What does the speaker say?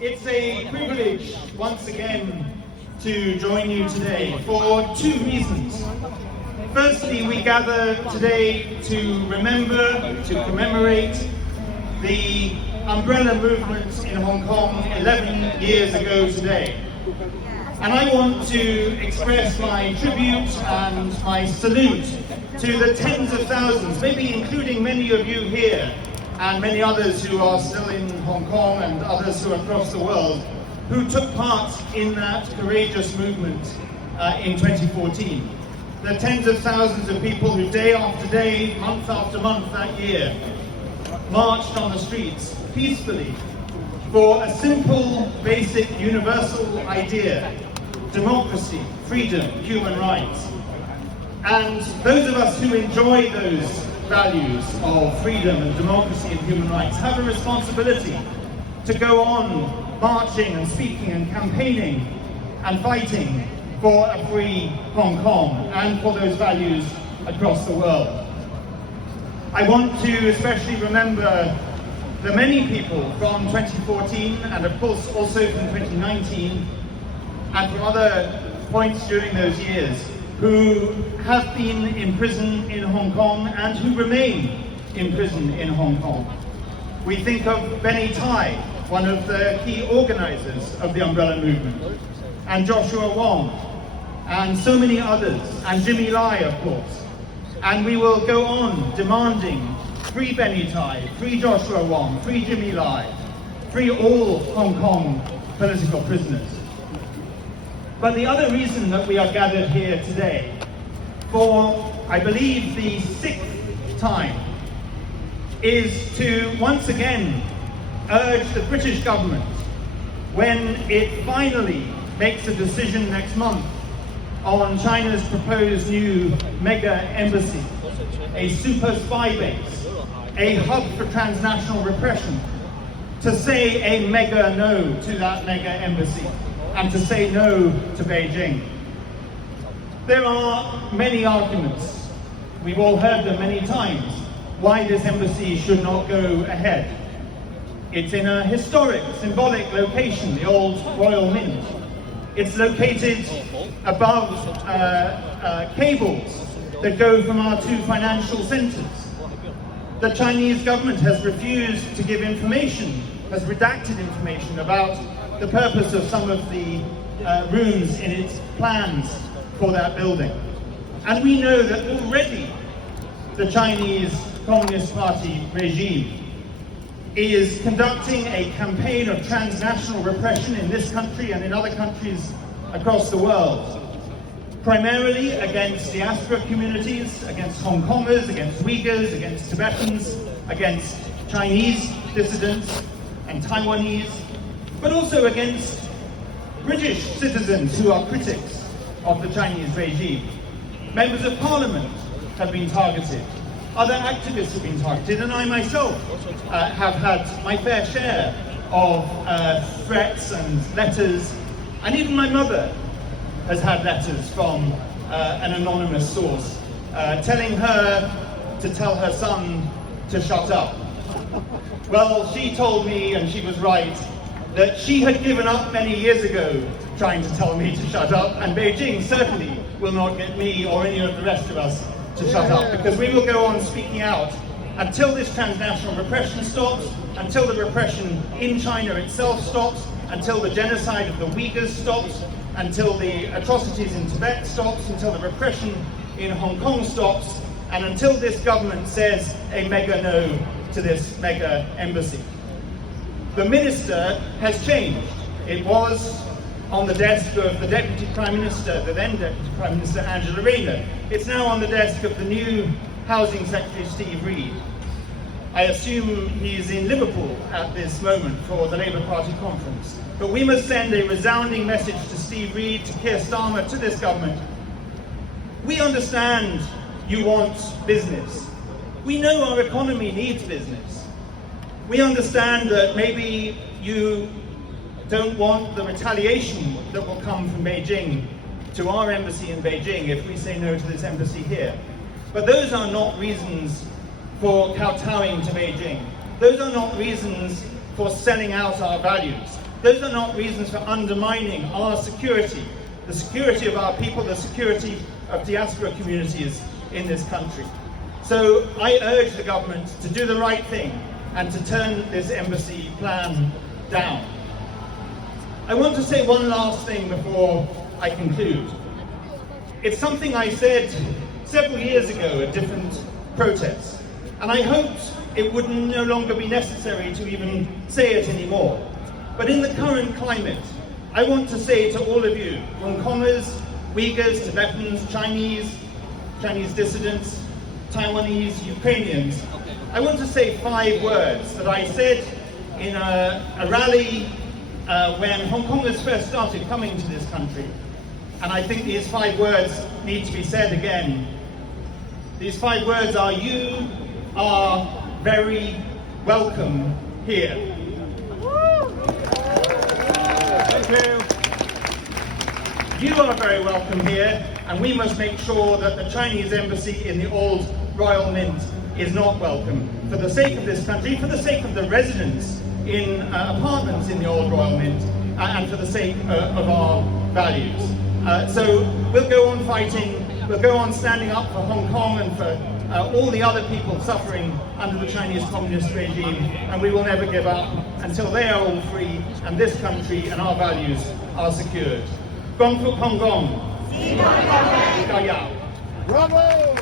It's a privilege once again to join you today for two reasons. Firstly, we gather today to remember, to commemorate the umbrella movement in Hong Kong 11 years ago today. And I want to express my tribute and my salute to the tens of thousands, maybe including many of you here, and many others who are still in Hong Kong and others who are across the world, who took part in that courageous movement in 2014. The tens of thousands of people who day after day, month after month that year, marched on the streets peacefully for a simple, basic, universal idea: democracy, freedom, human rights. And those of us who enjoy those values of freedom and democracy and human rights have a responsibility to go on marching and speaking and campaigning and fighting for a free Hong Kong and for those values across the world. I want to especially remember the many people from 2014 and of course also from 2019 and from other points during those years who have been in prison in Hong Kong and who remain in prison in Hong Kong. We think of Benny Tai, one of the key organizers of the umbrella movement, and Joshua Wong, and so many others, and Jimmy Lai, of course. And we will go on demanding free Benny Tai, free Joshua Wong, free Jimmy Lai, free all Hong Kong political prisoners. But the other reason that we are gathered here today, for I believe the sixth time, is to once again urge the British government, when it finally makes a decision next month on China's proposed new mega embassy, a super spy base, a hub for transnational repression, to say a mega no to that mega embassy and to say no to Beijing. There are many arguments, we've all heard them many times, why this embassy should not go ahead. It's in a historic, symbolic location, the old Royal Mint. It's located above cables that go from our two financial centers. The Chinese government has refused to give information, has redacted information about the purpose of some of the rooms in its plans for that building. And we know that already the Chinese Communist Party regime is conducting a campaign of transnational repression in this country and in other countries across the world, primarily against diaspora communities, against Hong Kongers, against Uyghurs, against Tibetans, against Chinese dissidents and Taiwanese, but also against British citizens who are critics of the Chinese regime. Members of Parliament have been targeted, other activists have been targeted, and I myself have had my fair share of threats and letters, and even my mother has had letters from an anonymous source telling her to tell her son to shut up. Well, she told me, and she was right, that she had given up many years ago trying to tell me to shut up, and Beijing certainly will not get me or any of the rest of us to shut up, because we will go on speaking out until this transnational repression stops, until the repression in China itself stops, until the genocide of the Uyghurs stops, until the atrocities in Tibet stops, until the repression in Hong Kong stops, and until this government says a mega no to this mega embassy. The minister has changed. It was on the desk of the Deputy Prime Minister, the then Deputy Prime Minister Angela Rayner. It's now on the desk of the new Housing Secretary Steve Reed. I assume he's in Liverpool at this moment for the Labour Party conference. But we must send a resounding message to Steve Reed, to Keir Starmer, to this government. We understand you want business. We know our economy needs business. We understand that maybe you don't want the retaliation that will come from Beijing to our embassy in Beijing if we say no to this embassy here. But those are not reasons for kowtowing to Beijing. Those are not reasons for selling out our values. Those are not reasons for undermining our security, the security of our people, the security of diaspora communities in this country. So I urge the government to do the right thing and to turn this embassy plan down. I want to say one last thing before I conclude. It's something I said several years ago at different protests, and I hoped it would no longer be necessary to even say it anymore. But in the current climate, I want to say to all of you, Hong Kongers, Uyghurs, Tibetans, Chinese dissidents, Taiwanese, Ukrainians, I want to say 5 words that I said in a rally when Hong Kongers first started coming to this country. And I think these 5 words need to be said again. These 5 words are: you are very welcome here. Thank you. You are very welcome here, and we must make sure that the Chinese embassy in the old Royal Mint is not welcome. For the sake of this country, for the sake of the residents in apartments in the old Royal Mint, and for the sake of our values. So we'll go on fighting, we'll go on standing up for Hong Kong and for all the other people suffering under the Chinese Communist regime, and we will never give up until they are all free and this country and our values are secured. Gong Fu Hong Kong. Bravo!